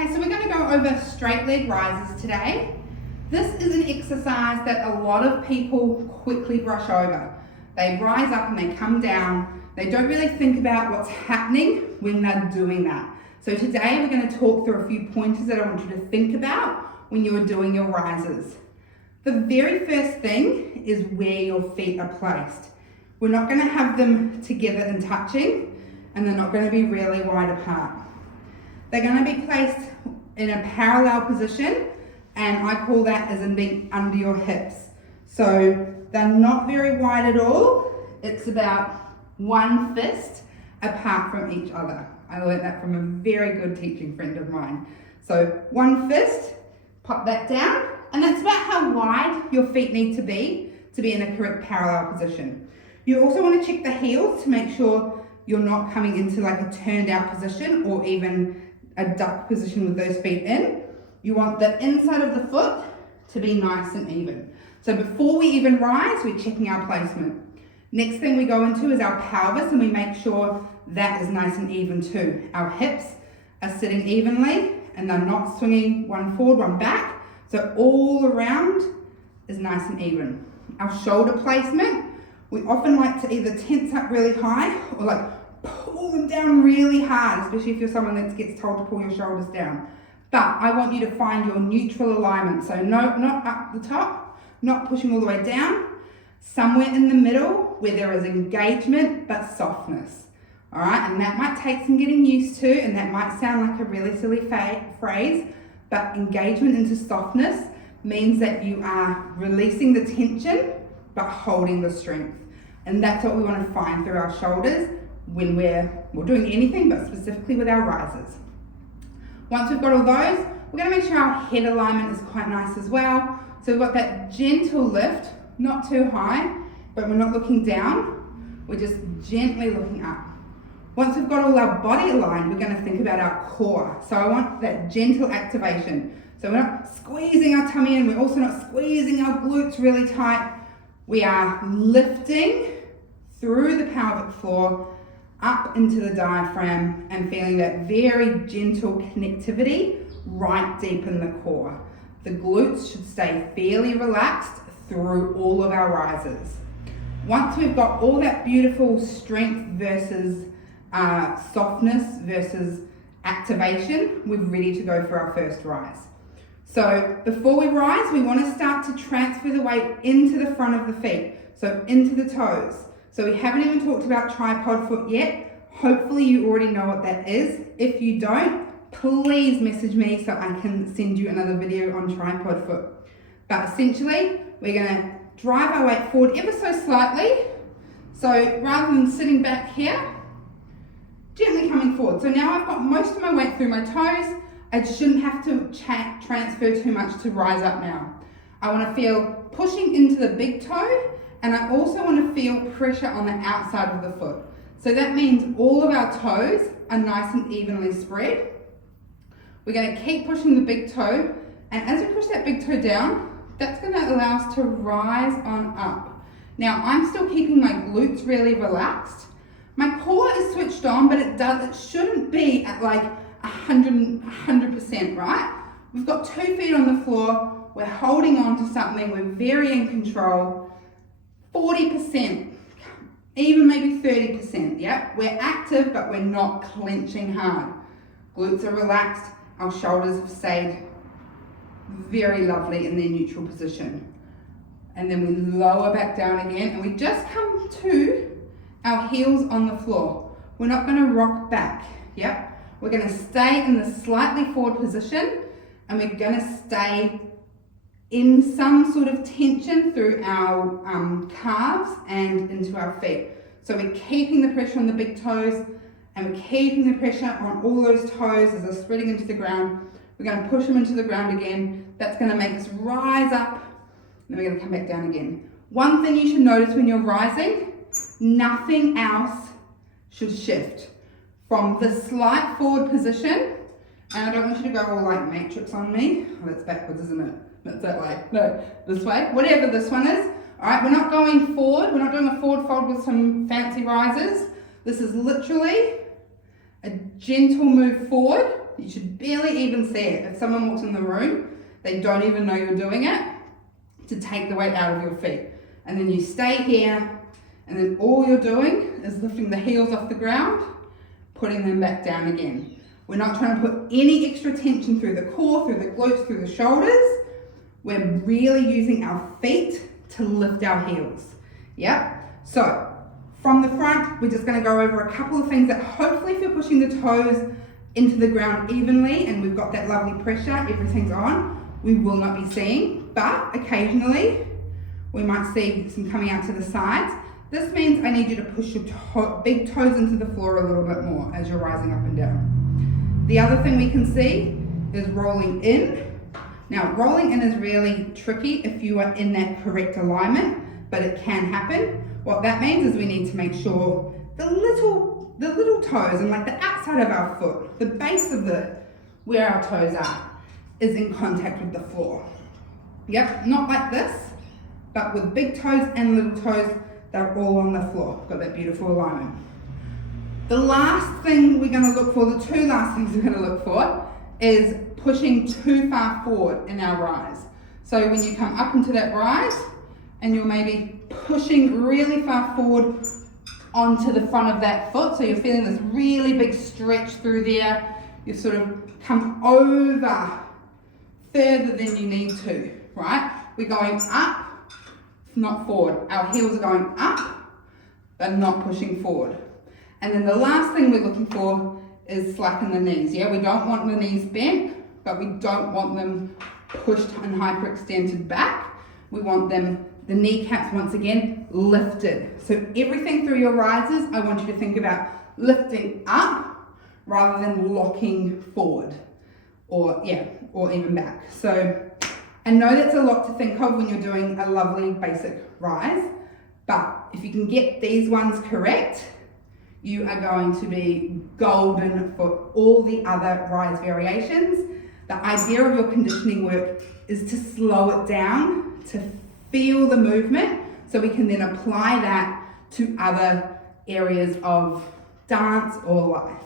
Okay, so we're going to go over straight leg rises today. This is an exercise that a lot of people quickly brush over. They rise up and they come down. They don't really think about what's happening when they're doing that. So today we're going to talk through a few pointers that I want you to think about when you're doing your rises. The very first thing is where your feet are placed. We're not going to have them together and touching, and they're not going to be really wide apart. They're going to be placed in a parallel position, and I call that as in being under your hips. So they're not very wide at all. It's about one fist apart from each other. I learned that from a very good teaching friend of mine. So one fist, pop that down, and that's about how wide your feet need to be in a correct parallel position. You also want to check the heels to make sure you're not coming into like a turned out position or even a duck position with those feet in. You want the inside of the foot to be nice and even. So before we even rise, we're checking our placement. Next thing we go into is our pelvis, and we make sure that is nice and even too. Our hips are sitting evenly and they're not swinging one forward, one back. So all around is nice and even. Our shoulder placement, we often like to either tense up really high or like pull them down really hard, especially if you're someone that gets told to pull your shoulders down. But I want you to find your neutral alignment. So no, not up the top, not pushing all the way down, somewhere in the middle where there is engagement but softness. All right, and that might take some getting used to, and that might sound like a really silly phrase, but engagement into softness means that you are releasing the tension but holding the strength. And that's what we want to find through our shoulders when we're doing anything, but specifically with our risers. Once we've got all those, we're going to make sure our head alignment is quite nice as well. So we've got that gentle lift, not too high, but we're not looking down, we're just gently looking up. Once we've got all our body aligned, we're going to think about our core. So I want that gentle activation. So we're not squeezing our tummy in, we're also not squeezing our glutes really tight. We are lifting through the pelvic floor, up into the diaphragm, and feeling that very gentle connectivity right deep in the core. The glutes should stay fairly relaxed through all of our rises. Once we've got all that beautiful strength versus softness versus activation, we're ready to go for our first rise. So before we rise, we want to start to transfer the weight into the front of the feet, so into the toes. So we haven't even talked about tripod foot yet. Hopefully you already know what that is. If you don't, please message me so I can send you another video on tripod foot. But essentially, we're going to drive our weight forward ever so slightly. So rather than sitting back here, gently coming forward. So now I've got most of my weight through my toes. I shouldn't have to transfer too much to rise up now. I want to feel pushing into the big toe, and I also want to feel pressure on the outside of the foot. So that means all of our toes are nice and evenly spread. We're going to keep pushing the big toe, and as we push that big toe down, that's going to allow us to rise on up. Now I'm still keeping my glutes really relaxed. My core is switched on, but it shouldn't be at like 100%, right? We've got 2 feet on the floor, we're holding on to something, we're very in control. 40%, even maybe 30%, yeah? We're active, but we're not clenching hard. Glutes are relaxed, our shoulders have stayed very lovely in their neutral position. And then we lower back down again, and we just come to our heels on the floor. We're not going to rock back, yep? We're going to stay in the slightly forward position, and we're going to stay in some sort of tension through our calves and into our feet. So we're keeping the pressure on the big toes, and we're keeping the pressure on all those toes as they're spreading into the ground. We're going to push them into the ground again. That's going to make us rise up, and then we're going to come back down again. One thing you should notice when you're rising, nothing else should shift. From the slight forward position, and I don't want you to go all like matrix on me. Oh, that's backwards, isn't it? That's that way. No, this way. Whatever this one is. All right, we're not going forward. We're not doing a forward fold with some fancy risers. This is literally a gentle move forward. You should barely even see it. If someone walks in the room, they don't even know you're doing it, to take the weight out of your feet. And then you stay here, and then all you're doing is lifting the heels off the ground, putting them back down again. We're not trying to put any extra tension through the core, through the glutes, through the shoulders. We're really using our feet to lift our heels. Yep. So from the front, we're just going to go over a couple of things that hopefully, if you're pushing the toes into the ground evenly and we've got that lovely pressure, everything's on, we will not be seeing. But occasionally, we might see some coming out to the sides. This means I need you to push your big toes into the floor a little bit more as you're rising up and down. The other thing we can see is rolling in. Now, rolling in is really tricky if you are in that correct alignment, but it can happen. What that means is we need to make sure the little toes and like the outside of our foot, the base of where our toes are, is in contact with the floor. Yep, not like this, but with big toes and little toes, they're all on the floor. Got that beautiful alignment. The last thing we're going to look for, the two last things we're going to look for, is pushing too far forward in our rise. So when you come up into that rise, and you're maybe pushing really far forward onto the front of that foot, so you're feeling this really big stretch through there, you sort of come over further than you need to, right? We're going up, not forward. Our heels are going up, but not pushing forward. And then the last thing we're looking for is slacken the knees. Yeah, we don't want the knees bent, but we don't want them pushed and hyperextended back. We want them, the kneecaps, once again, lifted. So everything through your rises, I want you to think about lifting up rather than locking forward or even back. So, I know that's a lot to think of when you're doing a lovely basic rise, but if you can get these ones correct, you are going to be golden for all the other rise variations. The idea of your conditioning work is to slow it down, to feel the movement, so we can then apply that to other areas of dance or life.